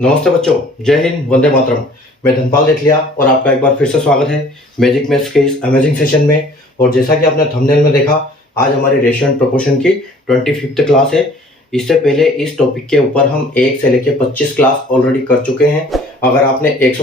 नमस्ते बच्चों, जय हिंद, वंदे मातरम। मैं धनपाल जेठलिया और आपका एक बार फिर से स्वागत है मैजिक मैथ्स के इस अमेजिंग सेशन में। और जैसा कि आपने थंबनेल में देखा, आज हमारी रेशियो एंड प्रोपोर्शन की 25th क्लास है। इससे पहले इस टॉपिक के ऊपर हम 1 से लेकर 25 क्लास ऑलरेडी कर चुके हैं। अगर आपने 1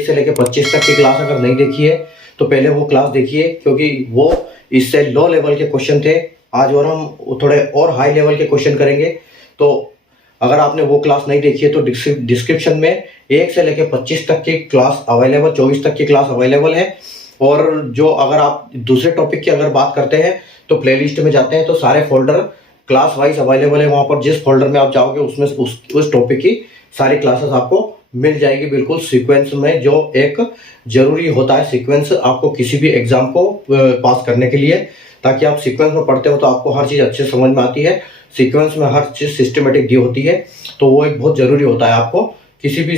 से लेकर 25 तक की क्लास अगर नहीं देखी है तो पहले वो क्लास देखिए, क्योंकि वो इससे लो लेवल के क्वेश्चन थे। आज और हम थोड़े और हाई लेवल के क्वेश्चन करेंगे। तो अगर आपने वो क्लास नहीं देखी है तो डिस्क्रिप्शन में 1 से लेकर 25 तक की क्लास अवेलेबल, 24 तक की क्लास अवेलेबल है। और जो अगर आप दूसरे टॉपिक की अगर बात करते हैं तो प्लेलिस्ट में जाते हैं तो सारे फोल्डर क्लास वाइज अवेलेबल है। वहाँ पर जिस फोल्डर में आप जाओगे उसमें उस टॉपिक की सारी क्लासेस आपको मिल जाएगी, बिल्कुल सीक्वेंस में, जो एक जरूरी होता है सीक्वेंस आपको किसी भी एग्जाम को पास करने के लिए। ताकि आप सीक्वेंस में पढ़ते हो तो आपको हर चीज़ अच्छे समझ में आती है। सीक्वेंस में हर चीज़ सिस्टमेटिक दी होती है, तो वो एक बहुत ज़रूरी होता है आपको किसी भी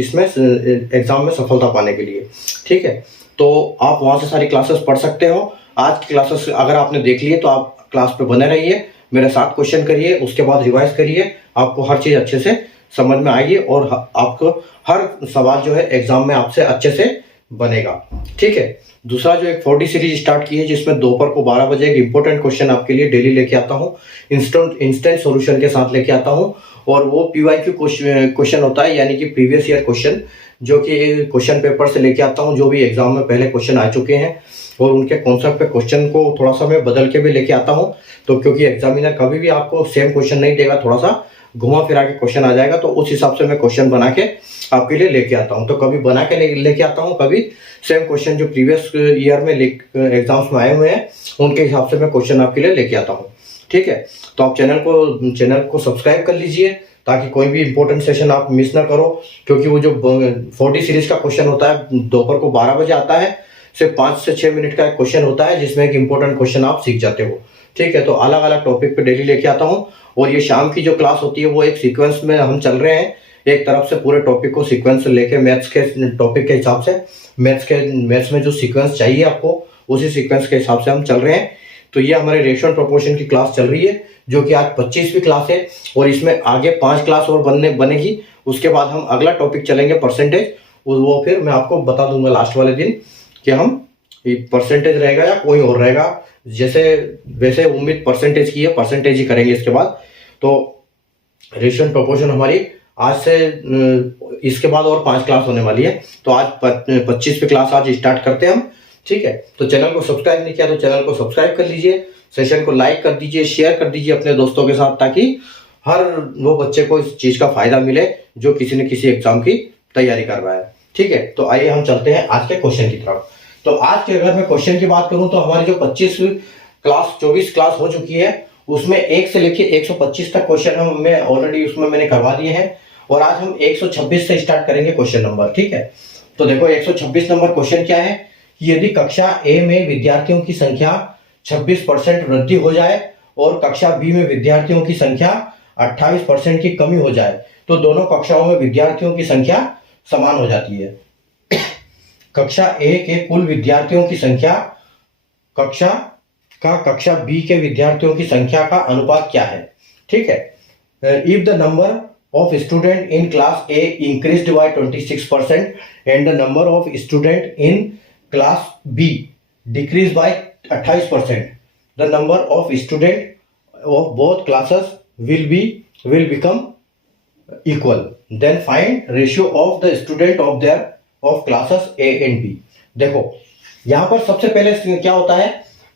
इसमें एग्जाम में सफलता पाने के लिए। ठीक है, तो आप वहाँ से सारी क्लासेस पढ़ सकते हो। आज की क्लासेस अगर आपने देख ली है तो आप क्लास पे बने रहिए, मेरे साथ क्वेश्चन करिए, उसके बाद रिवाइज करिए। आपको हर चीज़ अच्छे से समझ में आएगी और आपको हर सवाल जो है एग्जाम में आपसे अच्छे से बनेगा। ठीक है, दूसरा जो एक 4D सीरीज स्टार्ट की है, जिसमें दोपहर को 12 बजे एक इंपॉर्टेंट क्वेश्चन आपके लिए डेली लेके आता हूँ, इंस्टेंट सॉल्यूशन के साथ लेके आता हूँ। और वो PYQ क्वेश्चन होता है, यानी कि प्रीवियस ईयर क्वेश्चन, जो कि क्वेश्चन पेपर से लेके आता हूँ, जो भी एग्जाम में पहले क्वेश्चन आ चुके हैं और उनके कॉन्सेप्ट पे क्वेश्चन को थोड़ा सा मैं बदल के भी लेके आता हूँ। तो क्योंकि एग्जामिनर कभी भी आपको सेम क्वेश्चन नहीं देगा, थोड़ा सा घुमा फिरा के क्वेश्चन आ जाएगा, तो उस हिसाब से मैं क्वेश्चन बना के आपके लिए लेके आता हूँ। तो कभी बना के लेके आता हूँ, कभी सेम क्वेश्चन जो प्रीवियस ईयर में एग्जाम्स में आए हुए हैं उनके हिसाब से मैं क्वेश्चन आपके लिए लेके आता हूँ। ठीक है, तो आप चैनल को सब्सक्राइब कर लीजिए ताकि कोई भी इंपॉर्टेंट सेशन आप मिस ना करो। क्योंकि वो जो 4D सीरीज का क्वेश्चन होता है दोपहर को 12 बजे आता है, सिर्फ 5 से 6 मिनट का एक क्वेश्चन होता है, जिसमें एक इंपॉर्टेंट क्वेश्चन आप सीख जाते हो। ठीक है, तो अलग अलग टॉपिक पे डेली लेके आता हूँ। और ये शाम की जो क्लास होती है वो एक सीक्वेंस में हम चल रहे हैं, एक तरफ से पूरे टॉपिक को सीक्वेंस लेके मैथ्स के टॉपिक के हिसाब से, मैथ्स में जो सीक्वेंस चाहिए आपको उसी सीक्वेंस के हिसाब से हम चल रहे हैं। तो ये हमारे रेशियो एंड प्रोपोर्शन की क्लास चल रही है, जो कि आज 25वीं क्लास है। और इसमें आगे 5 क्लास और बनेगी। उसके बाद हम अगला टॉपिक चलेंगे परसेंटेज, वो फिर मैं आपको बता दूंगा लास्ट वाले दिन कि हम परसेंटेज रहेगा या कोई और रहेगा। वैसे उम्मीद परसेंटेज की है, परसेंटेज ही करेंगे इसके बाद। तो रेशियो एंड प्रोपोर्शन हमारी आज से इसके बाद और 5 क्लास होने वाली है। तो आज 25वीं क्लास आज स्टार्ट करते हैं हम। ठीक है, तो चैनल को सब्सक्राइब नहीं किया तो चैनल को सब्सक्राइब कर लीजिए, सेशन को लाइक कर दीजिए, शेयर कर दीजिए अपने दोस्तों के साथ, ताकि हर वो बच्चे को इस चीज़ का फायदा मिले जो किसी न किसी एग्जाम की तैयारी कर रहा है। ठीक है, तो आइए हम चलते हैं आज के क्वेश्चन की तरफ। तो आज के अगर मैं क्वेश्चन की बात करूं तो हमारी जो 25वीं क्लास 24 क्लास हो चुकी है, उसमें 1 से लेके 125 तक क्वेश्चन मैं ऑलरेडी उसमें मैंने करवा दिए हैं। और आज हम 126 से स्टार्ट करेंगे क्वेश्चन नंबर। ठीक है, तो देखो 126 नंबर क्वेश्चन क्या है कि यदि कक्षा ए में विद्यार्थियों की संख्या 26% वृद्धि हो जाए और कक्षा बी में विद्यार्थियों की संख्या 28% की कमी हो जाए तो दोनों कक्षाओं में विद्यार्थियों की संख्या समान हो जाती है। कक्षा ए के कुल विद्यार्थियों की संख्या कक्षा बी के विद्यार्थियों की संख्या का अनुपात क्या है। ठीक है, if the number of student in class A increased by 26% and the number of student in class B decreased by 28%, the number of student of both classes will become equal. Then find ratio of the student of classes A and B. देखो यहाँ पर सबसे पहले क्या होता है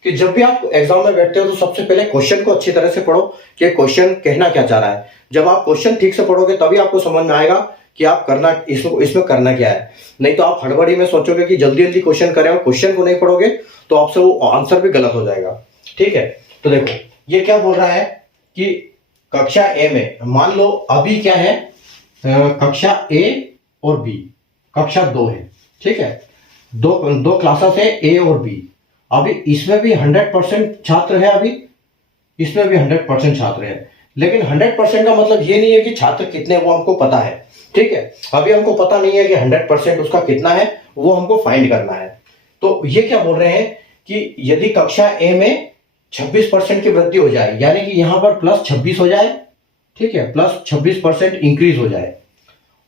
कि जब भी आप एग्जाम में बैठते हो तो सबसे पहले क्वेश्चन को अच्छी तरह से पढ़ो कि क्वेश्चन कहना क्या चाह रहा है। जब आप क्वेश्चन ठीक से पढ़ोगे तभी आपको समझ में आएगा कि आप इसमें करना क्या है। नहीं तो आप हड़बड़ी में सोचोगे कि जल्दी जल्दी क्वेश्चन करें और क्वेश्चन को नहीं पढ़ोगे तो आपसे वो आंसर भी गलत हो जाएगा। ठीक है, तो देखो ये क्या बोल रहा है कि कक्षा ए में, मान लो अभी क्या है, कक्षा ए और बी, कक्षा 2 है। ठीक है, दो क्लासेस है ए और बी। अभी इसमें भी 100% छात्र है, अभी इसमें भी 100% छात्र है। लेकिन 100% का मतलब ये नहीं है कि छात्र कितने वो हमको पता है। ठीक है, अभी हमको पता नहीं है कि 100% उसका कितना है, वो हमको फाइंड करना है। तो ये क्या बोल रहे हैं कि यदि कक्षा ए में 26% की वृद्धि हो जाए, यानी कि यहां पर +26 हो जाए। ठीक है, +26% इंक्रीज हो जाए।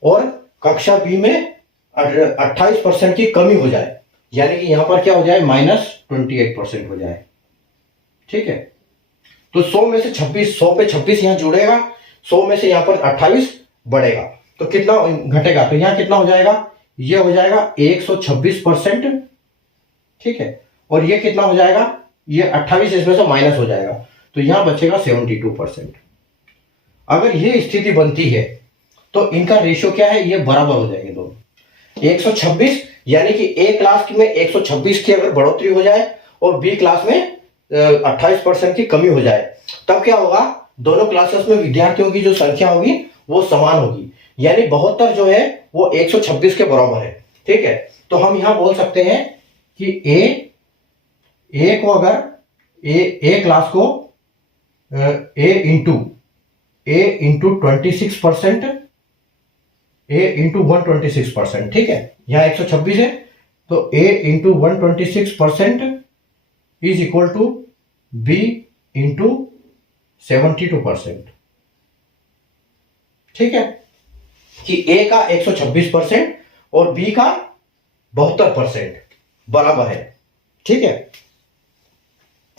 और कक्षा बी में 28% की कमी हो जाए, यानी कि यहां पर क्या हो जाए, -28% हो जाए। ठीक है, तो 100 में से 26, 100 पे 26 यहां जुड़ेगा, 100 में से यहां पर 28 बढ़ेगा, तो कितना घटेगा, तो यहां कितना हो जाएगा, ये हो जाएगा 126%। ठीक है, और ये कितना हो जाएगा, ये 28 इसमें से माइनस हो जाएगा, तो यहां बचेगा 72%। अगर ये स्थिति बनती है तो इनका रेशियो क्या है, ये बराबर हो जाएंगे दोनों। 126 यानी कि ए क्लास में 126 की अगर बढ़ोतरी हो जाए और बी क्लास में 28% की कमी हो जाए, तब क्या होगा, दोनों क्लासेस में विद्यार्थियों की जो संख्या होगी वो समान होगी, यानी 72 जो है वो 126 के बराबर है। ठीक है, तो हम यहां बोल सकते हैं कि ए को अगर ए क्लास को ए इंटू 26%, ए इंटू 126%। ठीक है, यहां 126 है, तो A into 126% is equal to B into 72%। ठीक है, कि ए का 126% और बी का 72% बराबर है। ठीक है,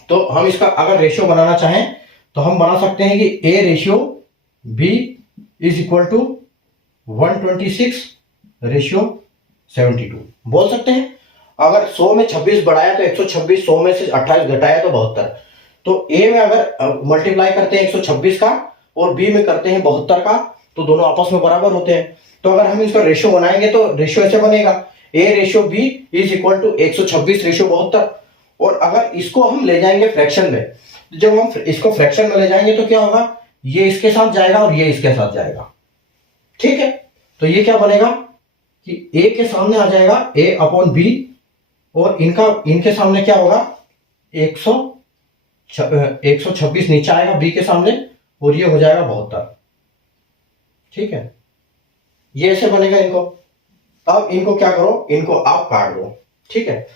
तो हम इसका अगर रेशियो बनाना चाहें तो हम बना सकते हैं कि A ratio B is equal to 126 ratio 72 बोल सकते हैं। अगर 100 में 26 बढ़ाया तो 126, 100 में से 28 घटाया तो 72। तो ए में अगर मल्टीप्लाई करते हैं 126 का और बी में करते हैं 72 का, तो दोनों आपस में बराबर होते हैं। तो अगर हम इसका रेशियो बनाएंगे तो रेशियो ऐसे बनेगा, A ratio B is equal to 126 ratio 72। और अगर इसको हम ले जाएंगे फ्रैक्शन में, जब हम इसको फ्रैक्शन में ले जाएंगे तो क्या होगा, ये इसके साथ जाएगा और ये इसके साथ जाएगा। ठीक है, तो ये क्या बनेगा कि ए के सामने आ जाएगा ए अपॉन बी, और इनके सामने क्या होगा, 126 नीचे आएगा बी के सामने, और ये हो जाएगा 72। ठीक है, ये ऐसे बनेगा इनको। अब इनको क्या करो, इनको आप काट दो। ठीक है,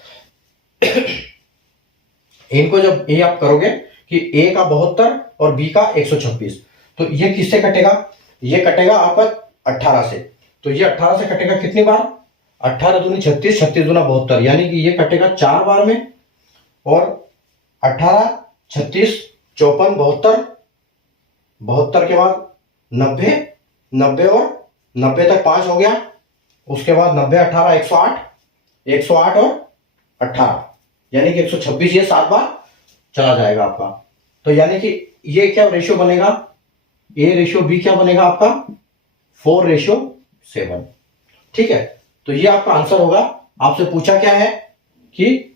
इनको जब ये आप करोगे कि ए का 72 और बी का 126, तो ये किससे कटेगा, ये कटेगा आपका 18 से। तो ये 18 से कटेगा कितनी बार, 18 दूनी 36, 36 दूना 72, यानी कि ये कटेगा 4 बार में। और 18, 36, 54, 72, 72 के बाद 90, 90 और 90 तक 5 हो गया, उसके बाद 90, 18, 108, 108 और 18, यानी कि 126, ये 7 बार चला जाएगा आपका। तो यानी कि ये क्या रेशियो बनेगा, ए रेशियो बी क्या बनेगा आपका, 4:7। ठीक है, तो ये आपका आंसर होगा। आपसे पूछा क्या है कि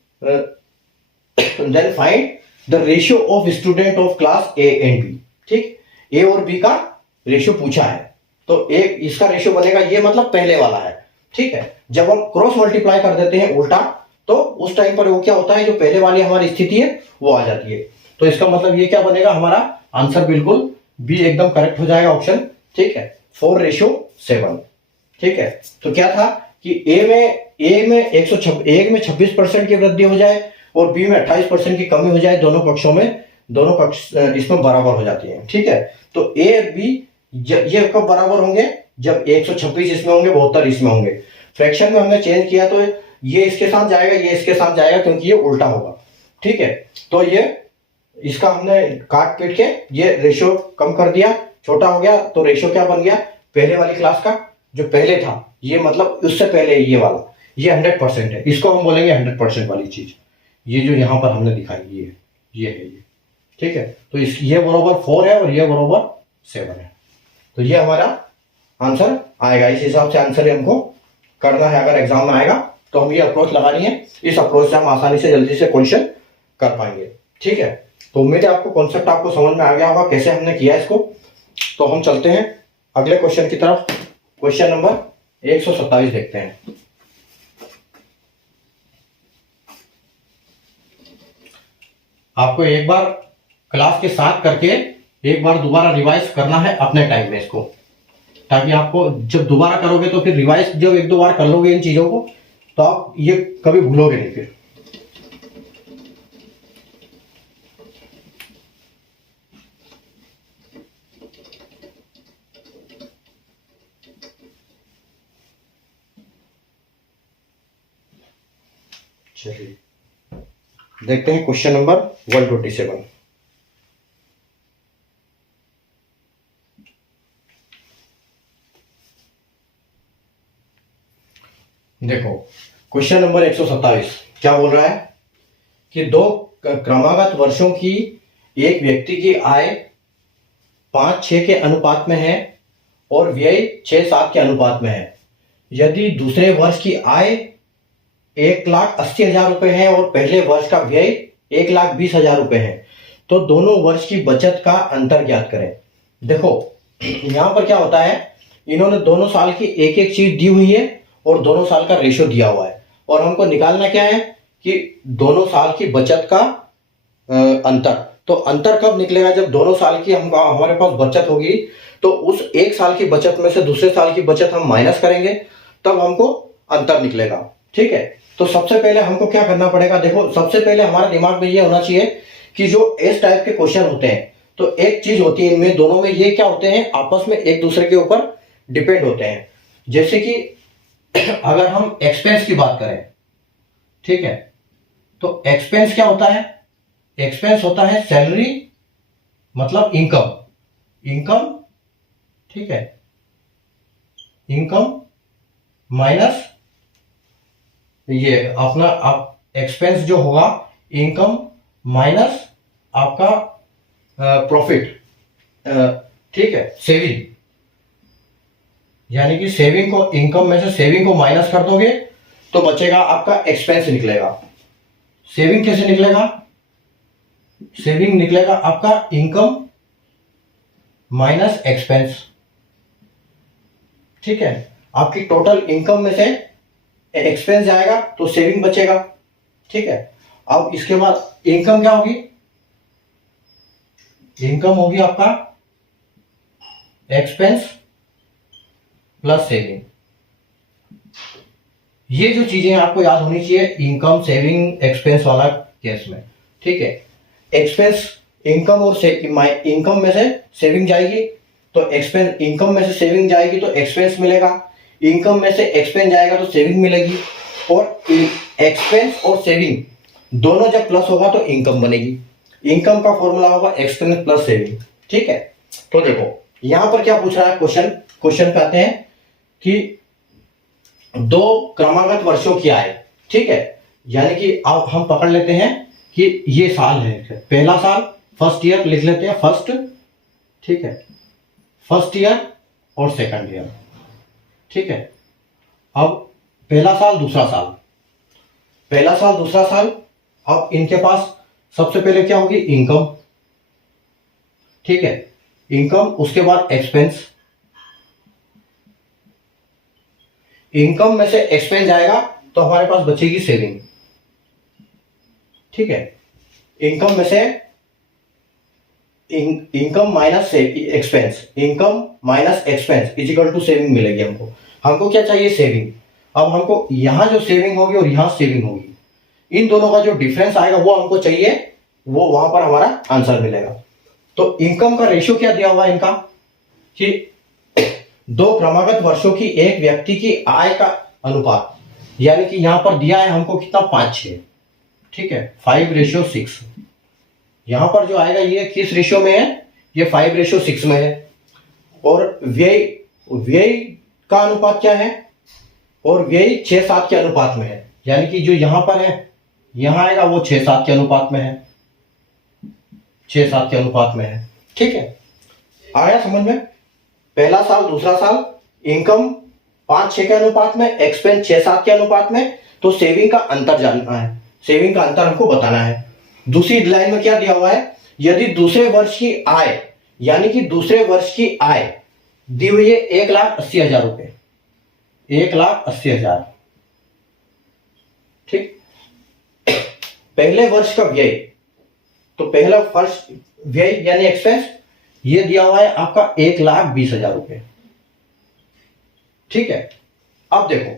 then find the ratio of student of class A and B. ठीक, ए और बी का रेशियो पूछा है, तो ए इसका रेशियो बनेगा, ये मतलब पहले वाला है। ठीक है, जब हम क्रॉस मल्टीप्लाई कर देते हैं उल्टा, तो उस टाइम पर वो क्या होता है, जो पहले वाली हमारी स्थिति है वो आ जाती है। तो इसका मतलब ये क्या बनेगा, हमारा आंसर बिल्कुल बी एकदम करेक्ट हो जाएगा ऑप्शन। ठीक है, 4:7। ठीक है, तो क्या था कि ए में 26% की वृद्धि हो जाए और बी में 28% की कमी हो जाए, दोनों पक्ष इसमें बराबर हो जाती हैं। ठीक है, तो ए और बी ये कब बराबर होंगे, जब 126 इसमें होंगे, 72 इसमें होंगे। फ्रैक्शन में हमने चेंज किया तो ये इसके साथ जाएगा, ये इसके साथ जाएगा, क्योंकि ये उल्टा होगा। ठीक है, तो ये इसका हमने काट पीट के ये रेशियो कम कर दिया, छोटा हो गया, तो रेशियो क्या बन गया, पहले वाली क्लास का जो पहले था, ये मतलब उससे पहले ये वाला, ये 100% है, इसको हम बोलेंगे 100% वाली चीज। ये जो यहां पर हमने दिखाई, ये है ये। ठीक है, तो ये बराबर 4 है और ये बराबर 7 है, तो ये हमारा आंसर आएगा। इस हिसाब से आंसर हमको करना है, अगर एग्जाम में आएगा तो हम ये अप्रोच लगानी है, इस अप्रोच से हम आसानी से जल्दी से क्वेश्चन कर पाएंगे। ठीक है, तो उम्मीद है आपको कॉन्सेप्ट आपको समझ में आ गया होगा कैसे हमने किया इसको। तो हम चलते हैं अगले क्वेश्चन की तरफ। क्वेश्चन नंबर 127 देखते हैं। आपको एक बार क्लास के साथ करके एक बार दोबारा रिवाइज करना है अपने टाइम में इसको, ताकि आपको जब दोबारा करोगे तो फिर रिवाइज जब 1-2 बार कर लोगे इन चीजों को, तो आप ये कभी भूलोगे नहीं फिर। चलिए देखते हैं क्वेश्चन नंबर 127। देखो क्वेश्चन नंबर 127 क्या बोल रहा है कि दो क्रमागत वर्षों की एक व्यक्ति की आय 5-6 के अनुपात में है और व्यय 6-7 के अनुपात में है। यदि दूसरे वर्ष की आय 1,80,000 रुपए है और पहले वर्ष का व्यय 1,20,000 रुपए है, तो दोनों वर्ष की बचत का अंतर ज्ञात करें। देखो यहां पर क्या होता है, इन्होंने दोनों साल की एक एक चीज दी हुई है और दोनों साल का रेशो दिया हुआ है और हमको निकालना क्या है कि दोनों साल की बचत का अंतर। तो अंतर कब निकलेगा, जब दोनों साल की हमारे पास बचत होगी तो उस एक साल की बचत में से दूसरे साल की बचत हम माइनस करेंगे, तब हमको अंतर निकलेगा। ठीक है, तो सबसे पहले हमको क्या करना पड़ेगा, देखो सबसे पहले हमारे दिमाग में ये होना चाहिए कि जो इस टाइप के क्वेश्चन होते हैं तो एक चीज होती है इनमें दोनों में, ये क्या होते हैं आपस में एक दूसरे के ऊपर डिपेंड होते हैं। जैसे कि अगर हम एक्सपेंस की बात करें, ठीक है, तो एक्सपेंस क्या होता है, एक्सपेंस होता है सैलरी मतलब इनकम, ठीक है, इनकम माइनस ये अपना आप एक्सपेंस जो होगा इनकम माइनस आपका प्रॉफिट, ठीक है, सेविंग, यानी कि सेविंग को इनकम में से सेविंग को माइनस कर दोगे तो बचेगा आपका एक्सपेंस निकलेगा। सेविंग कैसे निकलेगा, सेविंग निकलेगा आपका इनकम माइनस एक्सपेंस, ठीक है, आपकी टोटल इनकम में से एक्सपेंस जाएगा तो सेविंग बचेगा। ठीक है, अब इसके बाद इनकम क्या होगी, इनकम होगी आपका एक्सपेंस प्लस सेविंग। ये जो चीजें आपको याद होनी चाहिए इनकम सेविंग एक्सपेंस वाला केस में। ठीक है, एक्सपेंस इनकम और इनकम में से सेविंग जाएगी तो एक्सपेंस, इनकम में से सेविंग जाएगी तो एक्सपेंस मिलेगा, इनकम में से एक्सपेंस जाएगा तो सेविंग मिलेगी, और एक्सपेंस और सेविंग दोनों जब प्लस होगा तो इनकम बनेगी। इनकम का फॉर्मूला होगा एक्सपेंस प्लस सेविंग। ठीक है, तो देखो यहां पर क्या पूछ रहा है क्वेश्चन पे आते हैं कि दो क्रमागत वर्षों की आय, ठीक है, यानी कि अब हम पकड़ लेते हैं कि ये साल है, पहला साल फर्स्ट ईयर लिख लेते हैं फर्स्ट, ठीक है, फर्स्ट ईयर और सेकंड ईयर। ठीक है, अब पहला साल दूसरा साल, पहला साल दूसरा साल, अब इनके पास सबसे पहले क्या होगी इनकम, ठीक है, इनकम, उसके बाद एक्सपेंस, इनकम में से एक्सपेंस जाएगा तो हमारे पास बचेगी सेविंग। ठीक है, इनकम में से income minus expense, income minus expense is equal to saving मिलेगी हमको। हमको क्या चाहिए सेविंग। अब हमको यहां जो सेविंग होगी और यहां सेविंग होगी, इन दोनों का जो डिफरेंस आएगा वो हमको चाहिए, वो वहां पर हमारा आंसर मिलेगा। तो इनकम का रेशियो क्या दिया हुआ है इनका कि दो क्रमागत वर्षों की एक व्यक्ति की आय का अनुपात, यानी कि यहां पर दिया है हमको कितना 5-6, ठीक है, 5:6। यहां पर जो आएगा ये किस रेशियो में है, ये 5:6 में है। और व्यय का अनुपात क्या है, और व्यय 6-7 के अनुपात में है, यानी कि जो यहां पर है यहां आएगा वो 6-7 के अनुपात में है, 6-7 के अनुपात में है। ठीक है, आया समझ में। पहला साल दूसरा साल, इनकम 5-6 के अनुपात में, एक्सपेंस 6-7 के अनुपात में, तो सेविंग का अंतर जानना है, सेविंग का अंतर हमको बताना है। दूसरी लाइन में क्या दिया हुआ है, यदि दूसरे वर्ष की आय, यानी कि दूसरे वर्ष की आय दी हुई है 1,80,000 रुपए, 1,80,000। ठीक, पहले वर्ष का व्यय, तो पहला वर्ष व्यय यानी एक्सपेंस ये दिया हुआ है आपका 1,20,000 रुपए। ठीक है, अब देखो,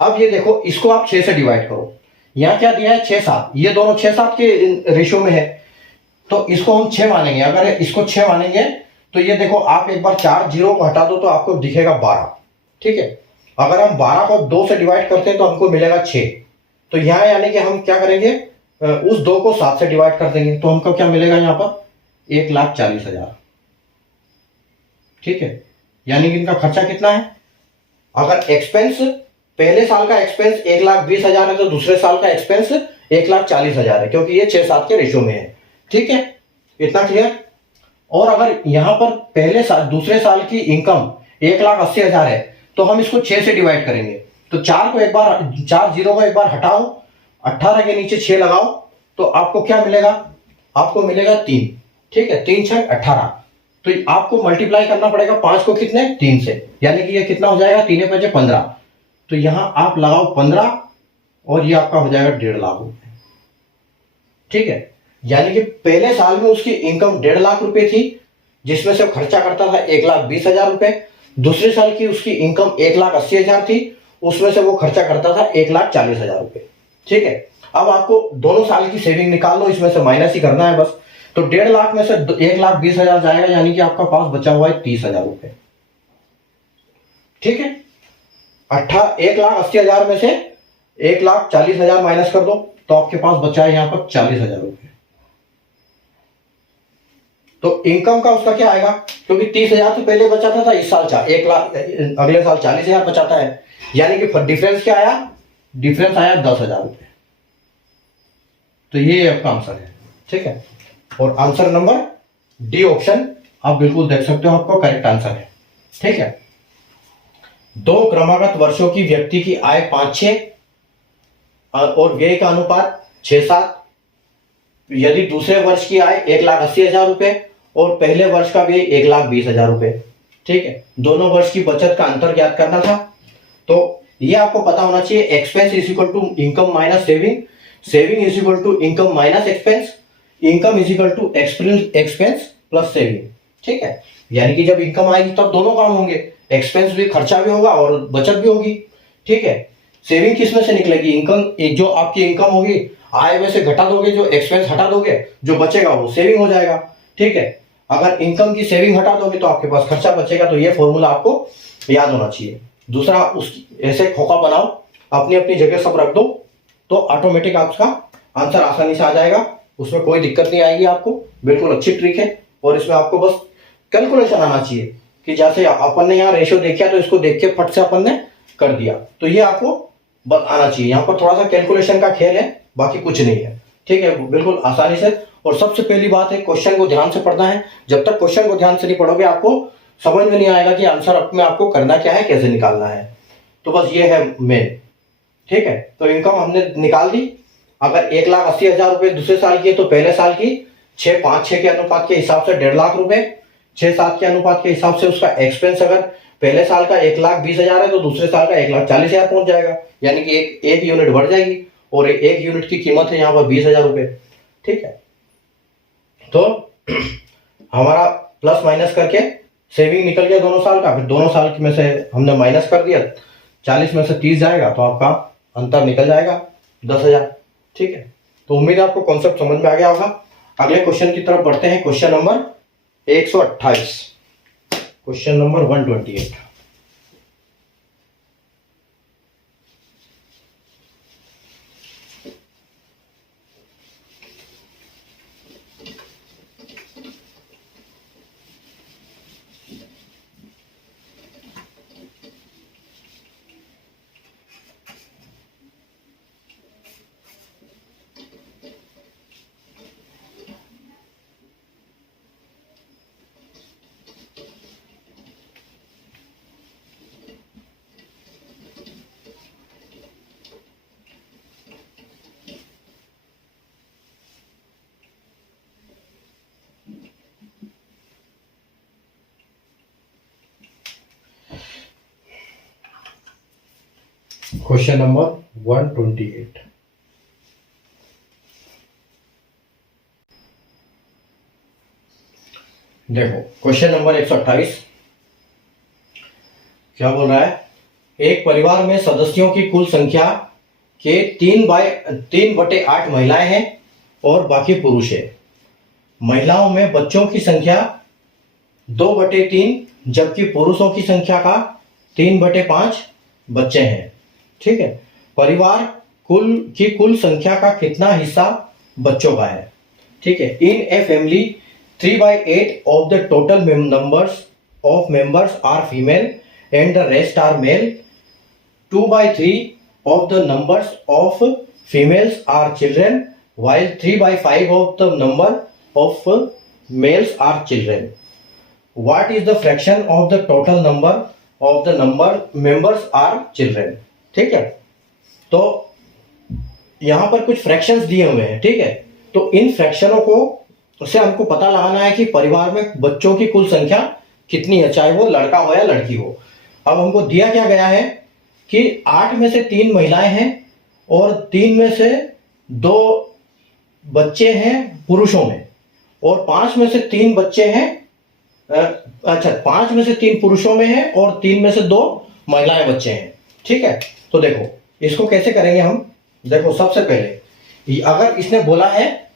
अब ये देखो इसको आप 6 से डिवाइड करो, यहां क्या दिया है 6-7, ये दोनों 6-7 के रेशियो में है, तो इसको हम 6 मानेंगे। अगर इसको 6 मानेंगे तो ये देखो आप एक बार 4 जीरो को हटा दो तो आपको दिखेगा 12। ठीक है, अगर हम 12 को 2 से डिवाइड करते हैं तो हमको मिलेगा 6, तो यहाँ यानी कि हम क्या करेंगे, उस 2 को 7 से डिवाइड कर देंगे, तो हमको क्या मिलेगा यहाँ पर 1,40,000। ठीक है, यानी कि इनका खर्चा कितना है। अगर एक्सपेंस पहले साल का एक्सपेंस 1,20,000 है तो दूसरे साल का एक्सपेंस 1,40,000 है, क्योंकि ये 6-7 के रेशियो में है। ठीक है, इतना क्लियर। और अगर यहां पर पहले साल दूसरे साल की इनकम 1,80,000 है तो हम इसको 6 से डिवाइड करेंगे। तो 4 को एक बार 4 जीरो को एक बार हटाओ, 18 के नीचे 6 लगाओ, तो आपको क्या मिलेगा, आपको मिलेगा 3। ठीक है, 3 6 18। तो आपको मल्टीप्लाई करना पड़ेगा 5 को कितने 3 से, यानी कि ये कितना हो जाएगा 3 5 15। तो यहां आप लगाओ 15 और ये आपका हो जाएगा 1.5 लाख रुपए। ठीक है, यानी कि पहले साल में उसकी इनकम 1.5 लाख रुपए थी, जिसमें से खर्चा करता था 1,20,000 रुपए। दूसरे साल की उसकी इनकम 1,80,000 थी, उसमें से वो खर्चा करता था 1,40,000 रुपए। ठीक है, अब आपको दोनों साल की सेविंग निकाल लो, इसमें से माइनस ही करना है बस। तो 1.5 लाख में से 1,20,000 जाएगा, यानी कि आपका पास बचा हुआ है 30,000 रुपए। ठीक है, 1,80,000 में से 1,40,000 माइनस कर दो, तो आपके पास बचा है यहां पर 40,000 रुपए। तो इनकम का उसका क्या आएगा, क्योंकि 30,000 तो पहले बचाता था, इस साल 1 लाख, अगले साल 40,000 बचाता है, यानी कि डिफरेंस क्या आया, डिफरेंस आया 10,000 रुपए। तो ये आपका आंसर है। ठीक है, और आंसर नंबर डी ऑप्शन आप बिल्कुल देख सकते हो, आपको करेक्ट आंसर है। ठीक है, 2 क्रमागत वर्षों की व्यक्ति की आय 5-6 और व्यय का अनुपात 6-7। यदि दूसरे वर्ष की आय 1,80,000 रुपए और पहले वर्ष का व्यय 1,20,000 रुपए। ठीक है, दोनों वर्ष की बचत का अंतर ज्ञात करना था। तो ये आपको पता होना चाहिए, expense is equal to income minus saving, saving is equal to income minus expense, income is equal to expense plus saving. ठीक है, यानी कि जब इनकम आएगी तब दोनों काम होंगे, एक्सपेंस भी, खर्चा भी होगा और बचत भी होगी। ठीक है, सेविंग किस में से निकलेगी, इनकम, जो आपकी इनकम होगी आय में से घटा दोगे, जो एक्सपेंस हटा दोगे, जो बचेगा वो सेविंग हो जाएगा। ठीक है, अगर इनकम की सेविंग हटा दोगे तो आपके पास खर्चा बचेगा। तो ये फॉर्मूला आपको याद होना चाहिए। दूसरा, उस ऐसे खोखा बनाओ, अपनी अपनी जगह सब रख दो, तो ऑटोमेटिक आपका आंसर आसानी से आ जाएगा, उसमें कोई दिक्कत नहीं आएगी आपको। बिल्कुल अच्छी ट्रिक है, और इसमें आपको बस कैलकुलेशन आना चाहिए कि जैसे अपन ने यहाँ रेशियो देखा तो इसको देख के फट से अपन ने कर दिया, तो ये आपको बस आना चाहिए। यहाँ पर थोड़ा सा कैलकुलेशन का खेल है, बाकी कुछ नहीं है। ठीक है, बिल्कुल आसानी से। और सबसे पहली बात है, क्वेश्चन को ध्यान से पढ़ना है। जब तक क्वेश्चन को ध्यान से नहीं पढ़ोगे, आपको समझ में नहीं आएगा कि आंसर में आपको करना क्या है, कैसे निकालना है। तो बस ये है मेन। ठीक है, तो इनकम हमने निकाल दी। अगर 1,80,000 रुपए दूसरे साल की है तो पहले साल की 6-5-6 के अनुपात के हिसाब से 1.5 लाख रुपए, 6-7 के अनुपात के हिसाब से उसका एक्सपेंस अगर पहले साल का 1,20,000 है तो दूसरे साल का 1,40,000 पहुंच जाएगा, यानी कि एक यूनिट बढ़ जाएगी, और एक यूनिट की कीमत है यहाँ पर 20,000 रुपए। ठीक है, तो हमारा प्लस माइनस करके सेविंग निकल गया दोनों साल का, फिर दोनों साल में से हमने माइनस कर दिया, 40 में से 30 जाएगा, तो आपका अंतर निकल जाएगा 10,000। ठीक है, तो उम्मीद है आपको कॉन्सेप्ट समझ में आ गया होगा। अगले क्वेश्चन की तरफ बढ़ते हैं, question number 128, question number 128। Question number 128। देखो, क्वेश्चन नंबर 128 क्या बोल रहा है, एक परिवार में सदस्यों की कुल संख्या के 3/8 महिलाएं हैं और बाकी पुरुष है। महिलाओं में बच्चों की संख्या 2/3, जबकि पुरुषों की संख्या का 3/5 बच्चे हैं। ठीक है, परिवार कुल संख्या का कितना हिस्सा बच्चों का है। ठीक है, in a family 3/8 of the total numbers of members are female and the rest are male. 2/3 of the numbers of females are children while 3/5 of the number of males are children. What is the fraction of the total number of the members are children? ठीक है, तो यहां पर कुछ fractions दिए हुए हैं। ठीक है, तो इन फ्रैक्शनों को से हमको पता लगाना है कि परिवार में बच्चों की कुल संख्या कितनी है, चाहे वो लड़का हो या लड़की हो। अब हमको दिया क्या गया है कि 8 में से 3 महिलाएं हैं और 3 में से 2 बच्चे हैं पुरुषों में, और 5 में से 3 बच्चे हैं, 5 में से 3 पुरुषों में हैं और 3 में से 2 महिलाएं बच्चे हैं। ठीक है, तो देखो इसको कैसे करेंगे हम। देखो सबसे पहले अगर इसने बोला है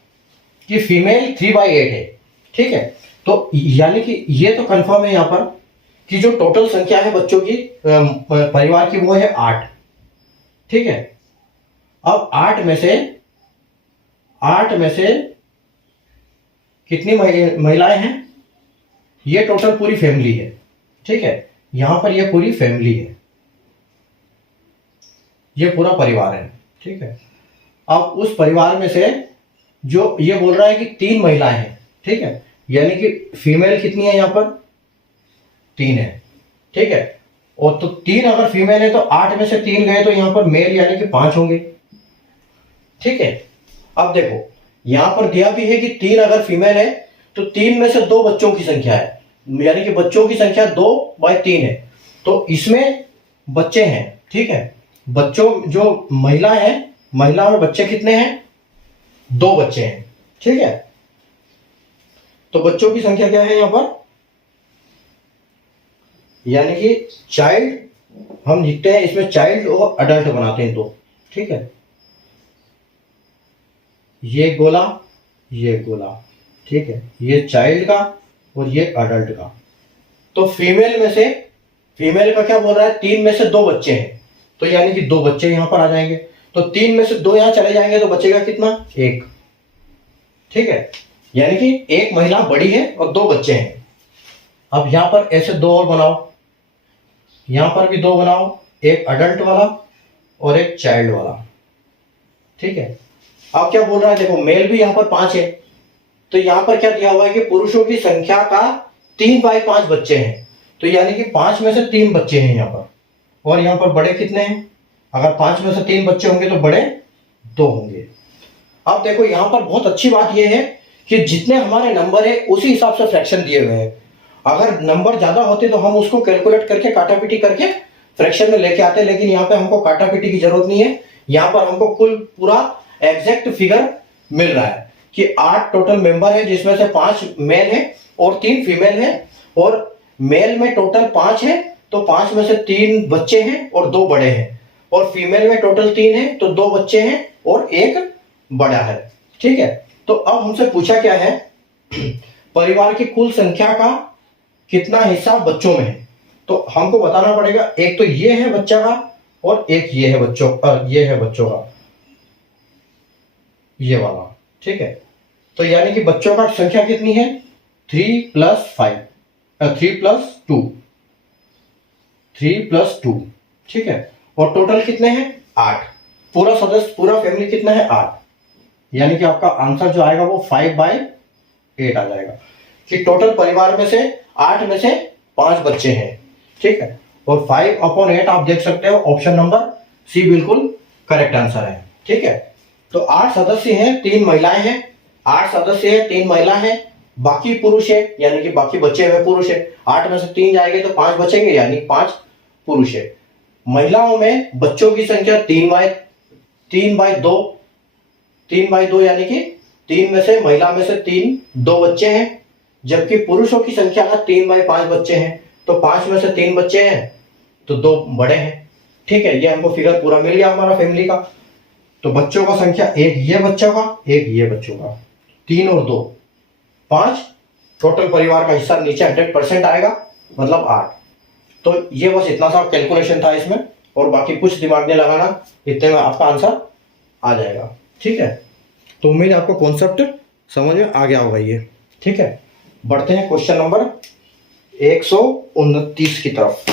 कि फीमेल 3/8 है, ठीक है, तो यानी कि ये तो कंफर्म है यहाँ पर कि जो टोटल संख्या है बच्चों की परिवार की वो है 8। ठीक है, अब 8 में से कितनी महिलाएं हैं, ये टोटल पूरी फैमिली है। ठीक है, यहां पर ये पूरी फैमिली है, ये पूरा परिवार है। ठीक है, अब उस परिवार में से जो ये बोल रहा है कि 3 महिलाएं हैं। ठीक है, यानी कि फीमेल कितनी है, यहां पर 3 है। ठीक है, और तो 3 अगर फीमेल है तो 8 में से 3 गए तो यहां पर मेल यानी कि 5 होंगे। ठीक है, अब देखो यहां पर दिया भी है कि 3 अगर फीमेल है तो 3 में से 2 बच्चों की संख्या है, यानी कि बच्चों की संख्या 2/3 है, तो इसमें बच्चे हैं। ठीक है, बच्चों जो महिला है, महिला में बच्चे कितने हैं, 2 बच्चे हैं। ठीक है, तो बच्चों की संख्या क्या है यहां पर, यानी कि चाइल्ड हम लिखते हैं इसमें चाइल्ड और अडल्ट बनाते हैं 2। ठीक है, ये गोला ये गोला। ठीक है, ये चाइल्ड का और ये अडल्ट का। तो फीमेल का क्या बोल रहा है, 3 में से 2 बच्चे हैं, तो यानी कि 2 बच्चे यहां पर आ जाएंगे, तो 3 में से 2 यहां चले जाएंगे तो बचेगा कितना, 1। ठीक है, यानी कि 1 महिला बड़ी है और 2 बच्चे हैं। अब यहां पर ऐसे 2 और बनाओ, यहां पर भी 2 बनाओ, एक अडल्ट वाला और एक चाइल्ड वाला। ठीक है, अब क्या बोल रहा है, देखो मेल भी यहां पर 5 है, तो यहां पर क्या दिया हुआ है कि पुरुषों की संख्या का 3/5 बच्चे हैं, तो यानी कि 5 में से 3 बच्चे हैं यहां पर, और यहां पर बड़े कितने हैं, अगर 5 में से 3 बच्चे होंगे तो बड़े 2 होंगे। अब देखो यहां पर बहुत अच्छी बात यह है कि जितने हमारे नंबर है उसी हिसाब से फ्रैक्शन दिए हुए हैं। अगर नंबर ज्यादा होते तो हम उसको कैलकुलेट करके काटापीटी करके फ्रैक्शन में लेके आते, लेकिन यहाँ पे हमको काटापीटी की जरूरत नहीं है। यहाँ पर हमको कुल पूरा एग्जैक्ट फिगर मिल रहा है कि 8 टोटल मेंबर है, जिसमें से 5 मेल है और 3 फीमेल है, और मेल में टोटल 5 है तो 5 में से 3 बच्चे हैं और 2 बड़े हैं, और फीमेल में टोटल 3 है तो 2 बच्चे हैं और 1 बड़ा है। ठीक है, तो अब हमसे पूछा क्या है, परिवार की कुल संख्या का कितना हिस्सा बच्चों में है, तो हमको बताना पड़ेगा एक तो ये है बच्चा का और एक ये है बच्चों का, ये वाला। ठीक है, तो यानी कि बच्चों का संख्या कितनी है, 3 + 2। ठीक है, और टोटल कितने हैं, 8। पूरा फैमिली कितना है, 8, यानी कि आपका आंसर जो आएगा वो 5/8 आ जाएगा कि टोटल परिवार में से 8 में से 5 बच्चे हैं। ठीक है, और 5/8 आप देख सकते हो, ऑप्शन नंबर सी बिल्कुल करेक्ट आंसर है। ठीक है, तो 8 सदस्य हैं, 3 महिलाएं हैं, 8 सदस्य हैं, 3 महिला हैं, बाकी पुरुष है, यानी कि बाकी बचे हुए पुरुष है। 8 में से 3 जाएंगे तो 5 बचेंगे, यानी 5 पुरुष है। महिलाओं में बच्चों की संख्या 3/2, यानी कि 3 में से महिला में से 2 बच्चे हैं, जबकि पुरुषों की संख्या का 3/5 बच्चे हैं, तो 5 में से 3 बच्चे हैं तो 2 बड़े हैं। ठीक है, ये हमको फिगर पूरा मिल गया हमारा फैमिली का। तो बच्चों का संख्या एक ये बच्चों का, एक ये बच्चों का, 3 और 2 5, टोटल परिवार का हिस्सा नीचे 100% आएगा, मतलब 8। तो ये बस इतना सा कैलकुलेशन था इसमें, और बाकी कुछ दिमाग नहीं लगाना, इतने में आपका आंसर आ जाएगा। ठीक है, तो उम्मीद है आपको कॉन्सेप्ट समझ में आ गया होगा ये। ठीक है, बढ़ते हैं क्वेश्चन नंबर 129 की तरफ।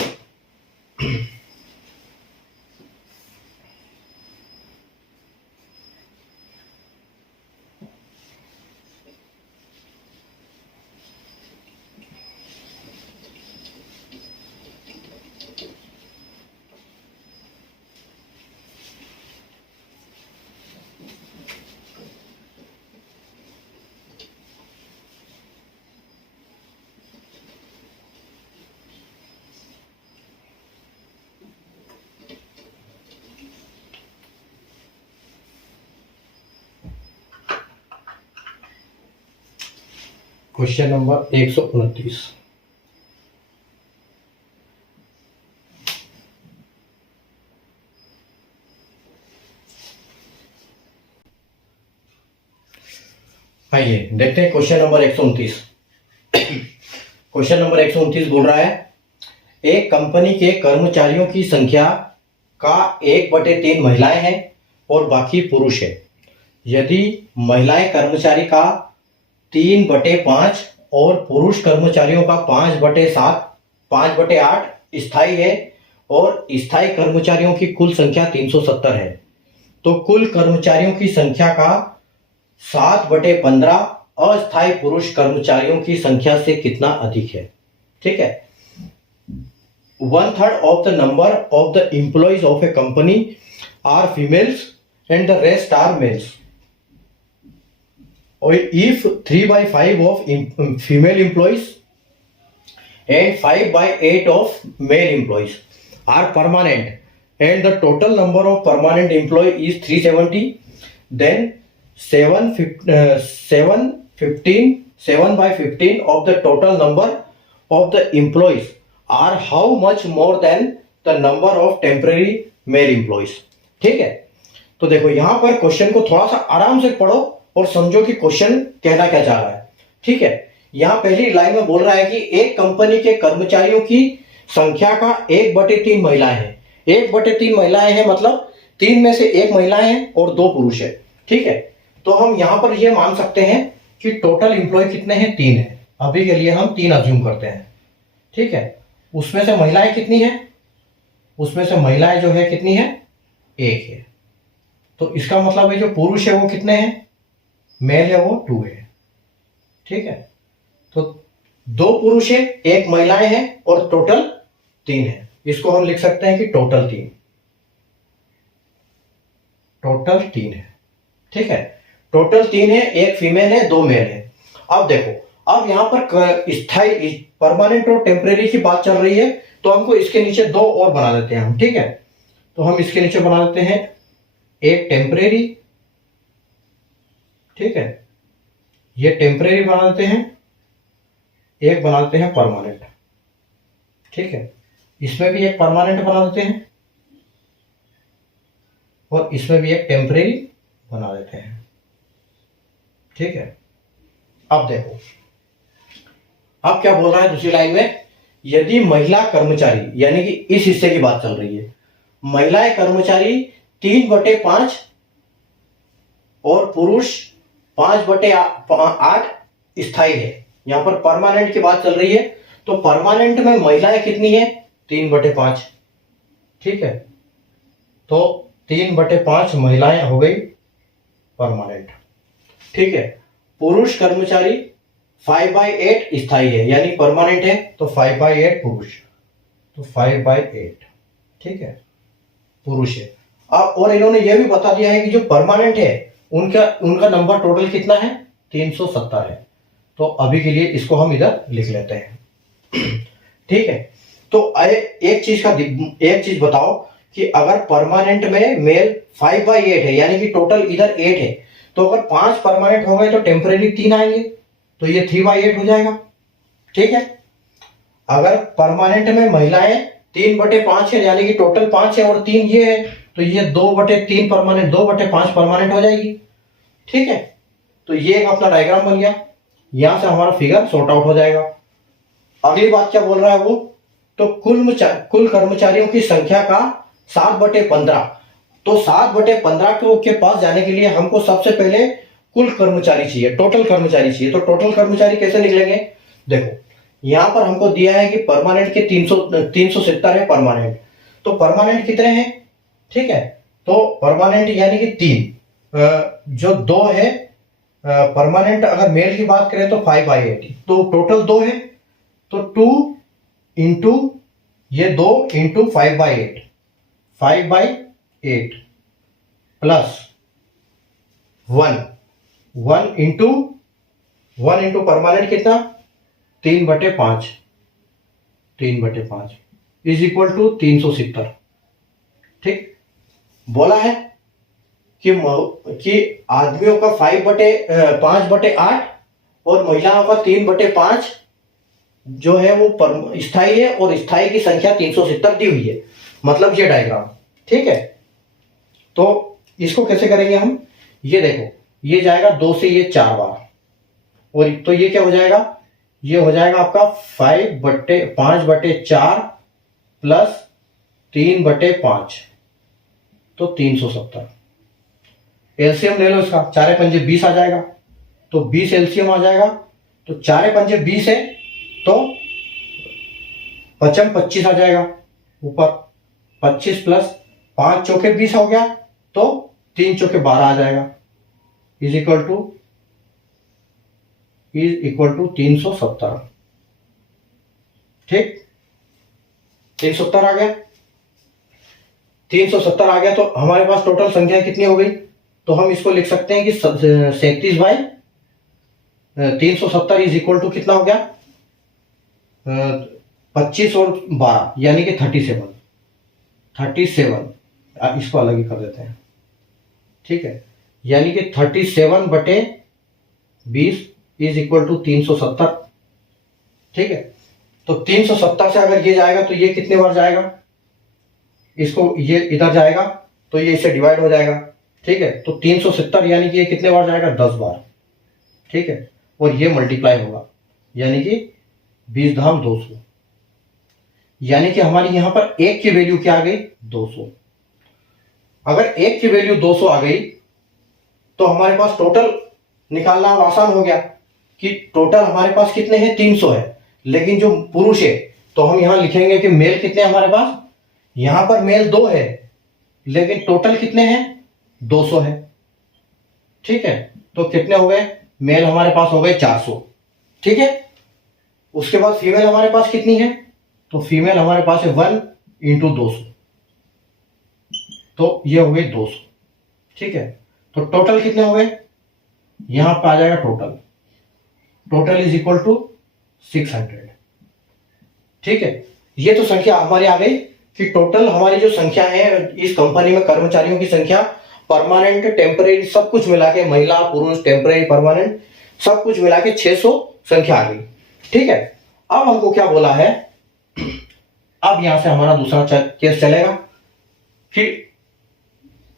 Question number 129। आइए देखते हैं क्वेश्चन नंबर 129। क्वेश्चन नंबर 129 बोल रहा है, एक कंपनी के कर्मचारियों की संख्या का 1/3 महिलाएं हैं और बाकी पुरुष है। यदि महिलाएं कर्मचारी का 3/5 और पुरुष कर्मचारियों का 5/7 5/8 स्थायी है और स्थायी कर्मचारियों की कुल संख्या 370 है, तो कुल कर्मचारियों की संख्या का 7/15 अस्थायी पुरुष कर्मचारियों की संख्या से कितना अधिक है। ठीक है, 1/3 of the number of the employees of a company are females and the rest are males. Or if 3/5 of female employees and 5/8 of male employees are permanent and the total number of permanent employees is 370, then 7/15 of the total number of the employees are how much more than the number of temporary male employees। ठीक है, तो देखो यहां पर question को थोड़ा सा आराम से पढ़ो और समझो कि क्वेश्चन कहना क्या चाह रहा है। ठीक है, यहां पहली लाइन में बोल रहा है कि एक कंपनी के कर्मचारियों की संख्या का 1/3 महिलाएं हैं। 1/3 महिलाएं हैं मतलब 3 में से 1 महिलाएं हैं और 2 पुरुष है। ठीक है, तो हम यहां पर यह मान सकते हैं कि टोटल इंप्लॉय कितने हैं, 3 है। अभी के लिए हम 3 अज्यूम करते हैं। ठीक है, उसमें से महिलाएं कितनी है, उसमें से महिलाएं जो है कितनी है, 1 है। तो इसका मतलब है जो पुरुष है वो कितने हैं, मेल है वो 2 है। ठीक है, तो 2 पुरुष है 1 महिलाएं हैं और टोटल 3 है। इसको हम लिख सकते हैं कि टोटल 3 है। ठीक है, टोटल 3 है, 1 फीमेल है 2 मेल है। अब देखो, अब यहां पर स्थायी परमानेंट और टेम्परेरी की बात चल रही है, तो हमको इसके नीचे 2 और बना देते हैं हम। ठीक है, तो हम इसके नीचे बना देते हैं एक टेम्परेरी। ठीक है, ये टेम्परेरी बना देते हैं, एक बना देते हैं परमानेंट। ठीक है, इसमें भी एक परमानेंट बना देते हैं और इसमें भी एक टेम्परेरी बना देते हैं। ठीक है, अब देखो अब क्या बोल रहा है दूसरी लाइन में, यदि महिला कर्मचारी, यानी कि इस हिस्से की बात चल रही है, महिलाएं कर्मचारी 3/5 और पुरुष 5/8 स्थायी है। यहां पर परमानेंट की बात चल रही है, तो परमानेंट में महिलाएं कितनी है, 3/5। ठीक है, तो 3/5 महिलाएं हो गई परमानेंट। ठीक है, पुरुष कर्मचारी 5/8 स्थायी है, यानी परमानेंट है, तो 5/8 पुरुष, तो 5/8। ठीक है, पुरुष है। अब और इन्होंने यह भी बता दिया है कि जो परमानेंट है उनका नंबर टोटल कितना है, 370 है। तो अभी के लिए इसको हम इधर लिख लेते हैं। ठीक है, तो एक चीज बताओ कि अगर परमानेंट में मेल 5/8 है, यानी कि टोटल इधर 8 है, तो अगर 5 परमानेंट हो गए तो टेम्परेरी 3 आएंगे, तो ये 3/8 हो जाएगा। ठीक है, अगर परमानेंट में महिलाएं 3/5 है, यानी कि टोटल 5 है और 3 ये है, तो ये 2/3 परमानेंट, 2/5 परमानेंट हो जाएगी। ठीक है, तो ये एक अपना डायग्राम बन गया, यहां से हमारा फिगर सॉर्ट आउट हो जाएगा। अगली बात क्या बोल रहा है वो, तो कुल कर्मचारियों की संख्या का 7/15, तो 7/15 के पास जाने के लिए हमको सबसे पहले कुल कर्मचारी चाहिए, टोटल कर्मचारी चाहिए। तो टोटल कर्मचारी कैसे निकलेंगे? देखो यहां पर हमको दिया है कि परमानेंट के 370 है परमानेंट। तो परमानेंट कितने हैं? ठीक है, तो परमानेंट यानी कि 3, जो 2 है परमानेंट, अगर मेल की बात करें तो 5/8, तो टोटल 2 है, तो 2 इंटू ये 2 इंटू 5/8, 5/8 प्लस 1 इंटू परमानेंट कितना? 3/5, 3/5 इज इक्वल टू 370। ठीक, बोला है कि आदमियों का 5/8 और महिलाओं का 3/5 जो है वो स्थायी है, और स्थायी की संख्या 370 दी हुई है, मतलब ये डायग्राम। ठीक है, तो इसको कैसे करेंगे हम? ये देखो, ये जाएगा 2 से ये 4 बार, और तो ये क्या हो जाएगा? ये हो जाएगा आपका 5/4 प्लस 3/5, तो 370। एलसीएम ले लो इसका, 4×5 20 आ जाएगा, तो 20 एलसीएम आ जाएगा। तो 4×5 20 है, तो 25 आ जाएगा ऊपर, 25 प्लस 5 चौके 20 हो गया, तो 3 चौके 12 आ जाएगा, इज इक्वल टू 370। ठीक, 370 आ गया, 370 आ गया। तो हमारे पास टोटल संख्या कितनी हो गई? तो हम इसको लिख सकते हैं कि 37/370 इज इक्वल टू कितना हो गया? 25 और 12 यानी कि 37। इसको अलग ही कर देते हैं। ठीक है, यानी कि 37/20 इज इक्वल टू 370। ठीक है, तो 370 से अगर ये जाएगा तो ये कितने बार जाएगा? इसको ये इधर जाएगा तो ये इससे डिवाइड हो जाएगा। ठीक है, तो 370 यानी कि ये कितने बार जाएगा? 10 बार। ठीक है, और ये मल्टीप्लाई होगा, यानी कि 20 धाम 200, यानी कि हमारी यहां पर 1 की वैल्यू क्या आ गई? 200। अगर 1 की वैल्यू 200 आ गई तो हमारे पास टोटल निकालना अब आसान हो गया कि टोटल हमारे पास कितने हैं? 300 है, लेकिन जो पुरुष है तो हम यहां लिखेंगे कि मेल कितने हमारे पास? यहां पर मेल 2 है, लेकिन टोटल कितने हैं? 200 है। ठीक है, तो कितने हो गए? मेल हमारे पास हो गए 400। ठीक है, उसके बाद फीमेल हमारे पास कितनी है? तो फीमेल हमारे पास है 1 इंटू 200, तो ये हो गए 200। ठीक है, तो टोटल कितने हो गए? यहां पर आ जाएगा टोटल इज इक्वल टू 600। ठीक है, ये तो संख्या हमारी आ गई कि टोटल हमारी जो संख्या है इस कंपनी में कर्मचारियों की संख्या, परमानेंट टेम्परेरी सब कुछ मिला के, महिला पुरुष टेम्परेरी परमानेंट सब कुछ मिला के 600 संख्या आ गई। ठीक है, अब हमको क्या बोला है? अब यहां से हमारा दूसरा केस चलेगा कि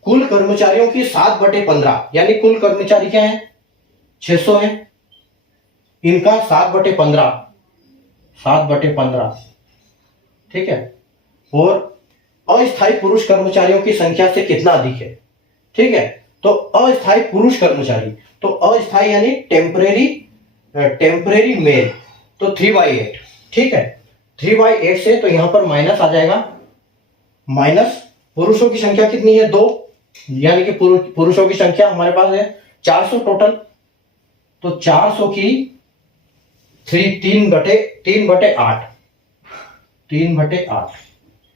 कुल कर्मचारियों की 7/15, यानी कुल कर्मचारी क्या है? 600 है, इनका 7/15। ठीक है, और अस्थायी पुरुष कर्मचारियों की संख्या से कितना अधिक है? ठीक है, तो अस्थायी पुरुष कर्मचारी, तो अस्थायी यानी टेम्परेरी मेल, तो 3/8। ठीक है, 3/8 से तो यहां पर माइनस आ जाएगा, माइनस पुरुषों की संख्या कितनी है? 2, यानी कि पुरुषों की संख्या हमारे पास है 400 टोटल, तो 400 की 3/8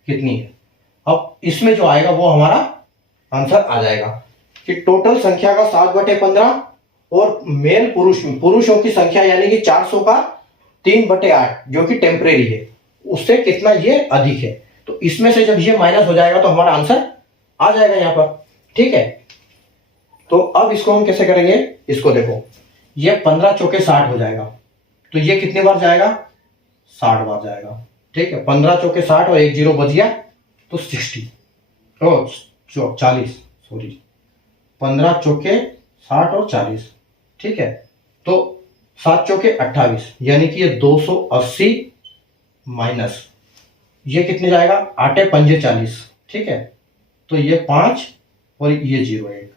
कितनी है? अब इसमें जो आएगा वो हमारा आंसर आ जाएगा कि टोटल संख्या का 7/15 और मेल पुरुषों की संख्या यानी कि 400 का 3/8 जो कि टेम्परेरी है, उससे कितना ये अधिक है। तो इसमें से जब ये माइनस हो जाएगा तो हमारा आंसर आ जाएगा यहां पर। ठीक है, तो अब इसको हम कैसे करेंगे? इसको देखो, ये 15 चौके 60 हो जाएगा, तो ये कितने बार जाएगा? 60 बार जाएगा। ठीक है, 15 चौके 60 और 1 0 बच गया, तो 40, सॉरी, 15 चौके 60 और 40। ठीक है, तो 7 चौके 28, यानी कि ये 280 माइनस ये कितने जाएगा? 8 पंजे 40। ठीक है, तो ये 5 और ये 0 1,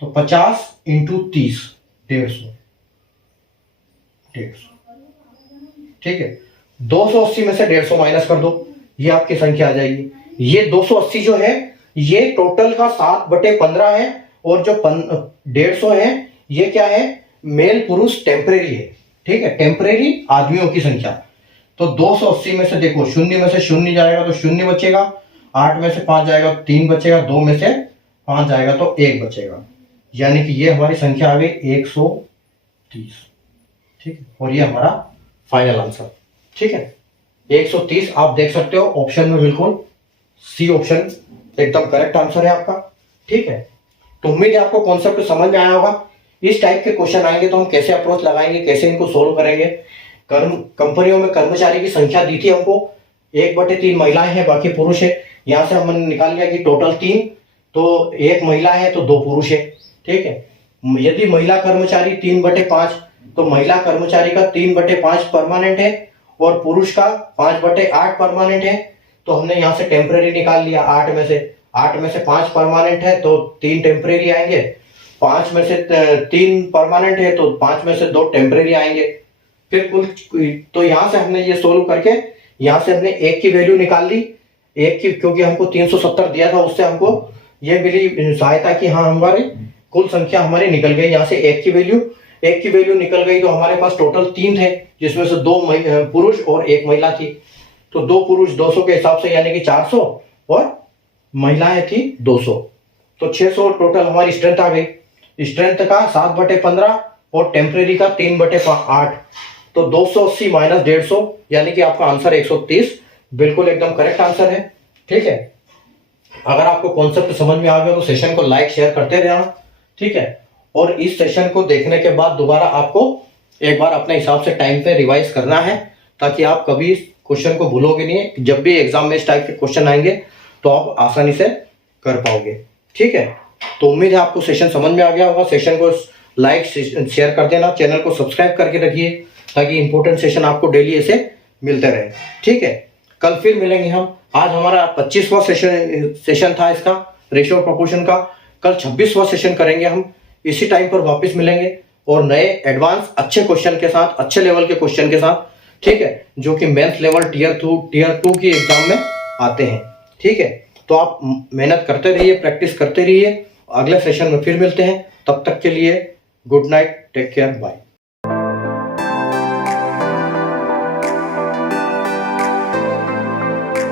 तो 50 इंटू 30 150, ठीक है। 280 में से 150 माइनस कर दो, ये आपकी संख्या आ जाएगी। ये 280 जो है ये टोटल का 7/15 है, और जो 150 है ये क्या है, मेल पुरुष टेम्परेरी है, ठीक है, टेम्परेरी आदमियों की संख्या। तो 280 में से देखो, शून्य में से शून्य जाएगा तो शून्य बचेगा, 8 में से 5 जाएगा तो 3 बचेगा, 2 में से 5 जाएगा तो 1 बचेगा, यानी कि ये हमारी संख्या आ गई 130, ठीक है। और ये हमारा फाइनल आंसर, ठीक है, 130 आप देख सकते हो ऑप्शन में, बिल्कुल सी ऑप्शन एकदम करेक्ट आंसर है आपका, ठीक है। तो उम्मीद है आपको कॉन्सेप्ट समझ में आया होगा। इस टाइप के क्वेश्चन आएंगे तो हम कैसे अप्रोच लगाएंगे, कैसे इनको सोल्व करेंगे। कंपनियों में कर्मचारी की संख्या दी थी हमको, 1/3 महिलाएं हैं बाकी पुरुष है। यहाँ से हमने निकाल लिया कि टोटल 3, तो 1 महिला है तो 2 पुरुष है, ठीक है। यदि महिला कर्मचारी 3/5, तो महिला कर्मचारी का 3/5 परमानेंट है और पुरुष का 5/8 परमानेंट है। तो हमने यहाँ से टेम्परेरी निकाल लिया, 8 में से 5 परमानेंट है तो 3 टेम्परेरी आएंगे, 5 में से 3 परमानेंट है तो 5 में से 2 टेम्परेरी आएंगे। फिर कुल, तो यहाँ से हमने ये सोल्व करके यहाँ से हमने 1 की वैल्यू निकाल ली, 1 की, क्योंकि हमको 370 दिया था, उससे हमको ये मिली सहायता कि हाँ हमारी कुल संख्या हमारी निकल गई। यहाँ से 1 की वैल्यू निकल गई, तो हमारे पास टोटल 3 थे, जिसमें से 2 पुरुष और 1 महिला थी। तो 2 पुरुष 200 के हिसाब से, यानी कि 400, और महिलाएं थी 200, तो 600 टोटल हमारी स्ट्रेंथ आ गई। स्ट्रेंथ का 7/15 और टेम्परेरी का 3/8, तो 280 माइनस 150, यानी कि आपका आंसर 130 बिल्कुल एकदम करेक्ट आंसर है, ठीक है। अगर आपको कॉन्सेप्ट समझ में आ गया तो सेशन को लाइक शेयर करते रहना, ठीक है। और इस सेशन को देखने के बाद दोबारा आपको एक बार अपने हिसाब से टाइम पे रिवाइज करना है, ताकि आप कभी क्वेश्चन को भूलोगे नहीं। जब भी एग्जाम में इस टाइप के क्वेश्चन आएंगे तो आप आसानी से कर पाओगे, ठीक है। तो उम्मीद है आपको सेशन समझ में आ गया होगा। सेशन को लाइक शेयर कर देना, चैनल को सब्सक्राइब करके रखिए, ताकि इंपॉर्टेंट सेशन आपको डेली ऐसे मिलते रहे, ठीक है। कल फिर मिलेंगे हम। आज हमारा 25वां सेशन था इसका, रेशियो और प्रोपोर्शन का। कल 26वां सेशन करेंगे हम, इसी टाइम पर वापस मिलेंगे, और नए एडवांस अच्छे क्वेश्चन के साथ, अच्छे लेवल के क्वेश्चन के साथ, ठीक है, जो कि मेंस लेवल टियर 2 की एग्जाम में आते हैं, ठीक है। तो आप मेहनत करते रहिए, प्रैक्टिस करते रहिए। अगले सेशन में फिर मिलते हैं, तब तक के लिए good night, take care, bye.